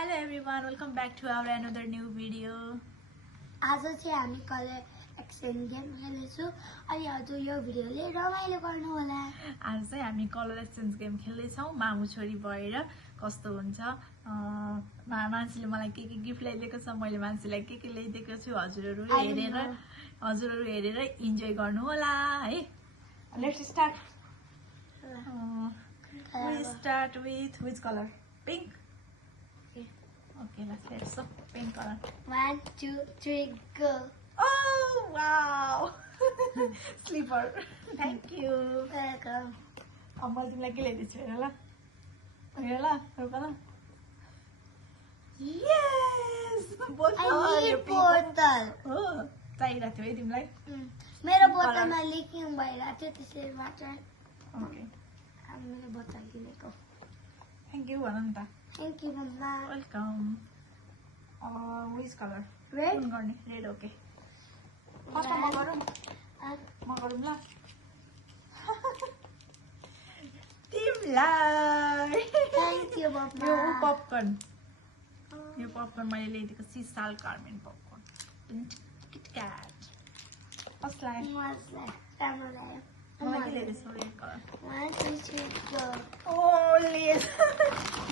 Hello everyone, welcome back to our another new video. आज चाहिँ हामी कलर एक्सचेन्ज गेम खेल्दैछौँ अनि हजुर यो भिडियोले रमाइलो गर्नु होला। आज चाहिँ हामी कलर एक्सचेन्ज गेम खेल्दैछौँ मामु छोरी भएर कस्तो हुन्छ। मान्छेले मलाई के गिफ्ट ल्याइदिएको छ, मैले मान्छेलाई के ल्याइदिएको छु, हजुरहरू हेरेर इन्जोय गर्नु होला है। Let's start. We start with which color? Pink. Okay, let's go. Pink color. 1, 2, 3, go. Oh wow! Slipper. Thank you. Welcome. अब मैले तिमीलाई के ल्याइदिन्छु हेर ल, रोक ल। Yes! बोतल बोतल हो चाहिरहेको थियो है तिमीलाई। मेरो बोतलमा लिकिङ भइरहेको थियो त्यसले वाटर। ओके, मेरो बोतल किनेको। थ्याङ्क यू भन नि त। थ्याङ्क यू मम्मा। वेलकम। Which colour? रेड गर्ने रेड। ओके, फर्स्टमा म गरौँ ल तिमीलाई। थ्याङ्क यू मम्मा। यो पपकर्न मैले ल्याइदिएको सिसाल कार्मेन पपकर्न किटक्याट। कसलाई? मलाई राम्रो लाग्यो। मलाई के ल्याइदिएछ रेड कलर? 1, 2, 3, go.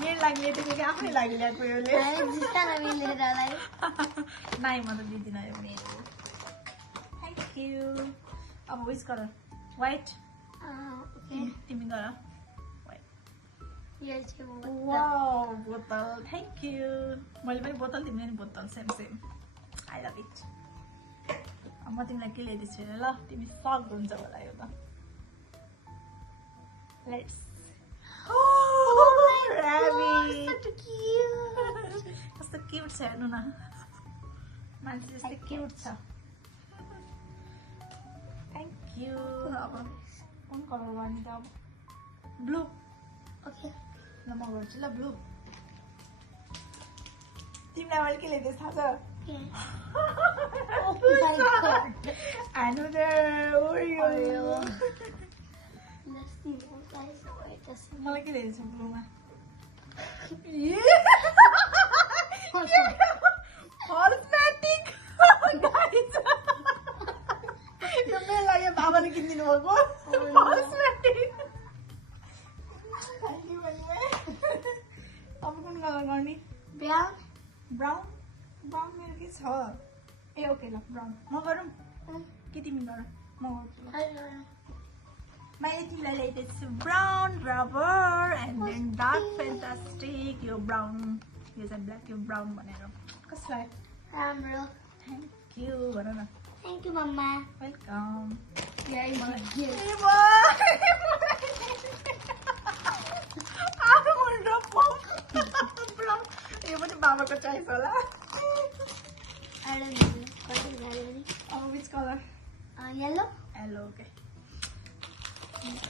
मेरो लागि ल्याइदिएको कि आफ्नै लागि ल्याएको योले? नाइ म त दिँदिनँ यो मेरो। Thank you. अब विच कलर? व्हाइट। तिमी गर व्हाइट। वाउ बोतल, थ्याङ्क यू। मैले पनि बोतल, तिमीले पनि बोतल, सेम आई लभ इट। अब म तिमीलाई के ल्याइदिन्छु हेर ल, तिमी सक्ड हुन्छ होला यो त। लेट्स कस्तो क्युट छ हेर्नु न, मान्छे जस्तै क्युट छ। Thank you. अब कुन कलर गर्ने त? अब ब्लू। ओके ल म गर्छु ल ब्लू। तिमीलाई मैले के ल्याइदिएँ थाहा छ? Another Oreo. मलाई के ल्याइदिएछ ब्लूमा? कस्मेटिक गाइस, यो मेरो लागि बाबाले किनिदिनु भएको कस्मेटिक। थ्याङ्क यू भन्नु। अब कुन कलर गर्ने? ब्राउन। ब्राउन मेरो के छ? ए ओके ल ब्राउन। म गरौँ कि तिमी गर? म गर्छु ल। मैले तिमीलाई ल्याइदिएको छु brown rubber and then dark fantastic. यो ब्राउन, यो चाहिँ ब्ल्याक, यो ब्राउन भनेर। कसलाई? राम्रो। थ्याङ्क यू भन न। थ्याङ्क यू मम्मा। वेलकम। यो पनि बाबाको चोइस होला। अब which colour? Yellow. Yellow. Okay,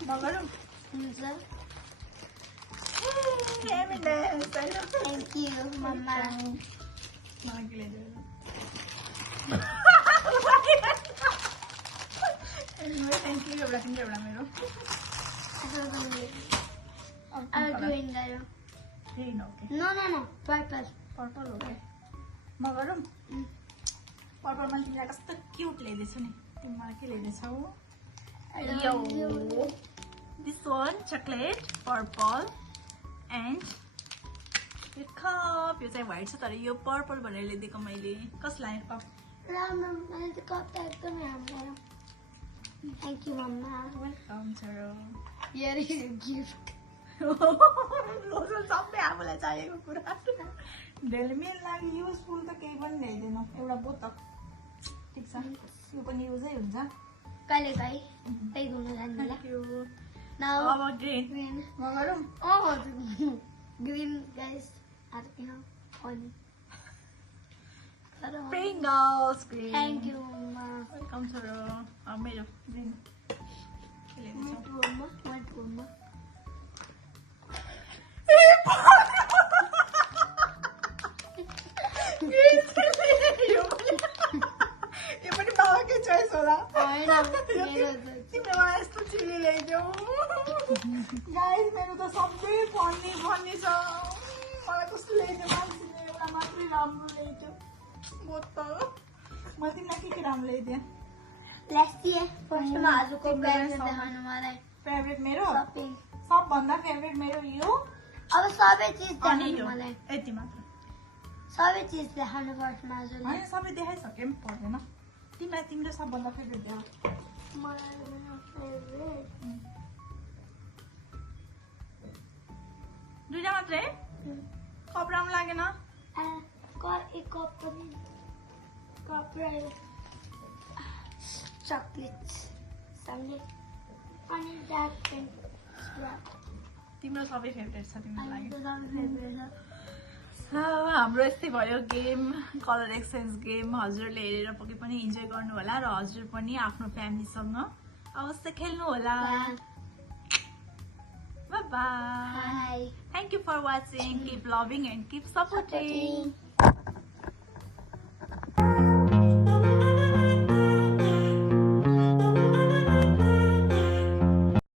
म गरौँ? हुन्छ। थ्याङ्क यू मम्मा। मलाई के ल्याइदियो? Thank you. एउटा तिम्रो एउटा मेरो। ग्रीन गरौँ। Green. Okay, no purple. Purple. Okay, म गरौँ? पर्पलमा तिमीलाई कस्तो क्युट ल्याइदिएछु नि। तिमी मलाई के ल्याइदिएछौ? यो this one chocolate purple and यो कप। यो चाहिँ व्हाइट छ तर यो पर्पल भनेर ल्याइदिएको मैले। कसलाई? कप। राम्रो। मैले त कप त एकदमै राम्रो। थ्याङ्क यू मम्मा। वेलकम छोरो। Here is a gift. सबै आफूलाई चाहिएको कुरा। धेरै मेरो लागि युजफुल त केही पनि ल्याइदिएन। एउटा बोतल ठिक छ, यो पनि युजै हुन्छ कहिले काहीँ घुम्नु जान्छु। अब ग्रिन। म गरौँ? Green guys. Pringles green. Thank you मम्मा। वेलकम छोरो। अब मेरो ग्रिन के ल्याइदिन्छौ? यो पनि बाबाकै चोइस होला। तिमीले मलाई यस्तो चिली ल्याइदेऊ। गाइस मेरो त सबै फन्नी छ। मलाई कस्तो ल्याइदियो मान्छेले एउटा मात्रै राम्रो ल्याइदियो म त मैले तिमीलाई के राम्रो ल्याइदिएँ Let's see. फर्स्टमा आजको प्लान देखाउनु मलाई फेभरेट मेरो सपिङ सबभन्दा फेभरेट मेरो यो अब सबै चिज अनि देखाउनु यो मलाई यति मात्र सबै चिज देखाउनु पर्छ आजले होइन सबै देखाइसके पनि पर्दैन तिमीलाई तिम्रो सबभन्दा फेभरेट देऊ मलाई फेभरेट दुईटा मात्रै कप राम्रो लागेन एक कप पनि कप र चकलेट सँगै अनि डार्क पेन तिम्रो सबै फेभरेट छ तिमीलाई फेभरेट हाम्रो यस्तै भयो गेम कलर एक्सचेन्ज गेम हजुरले हेरेर पक्कै पनि इन्जोय गर्नु होला र हजुर पनि आफ्नो फ्यामिलीसँग अवश्य खेल्नु होला bye bye Bye. Thank you for watching keep loving and keep supporting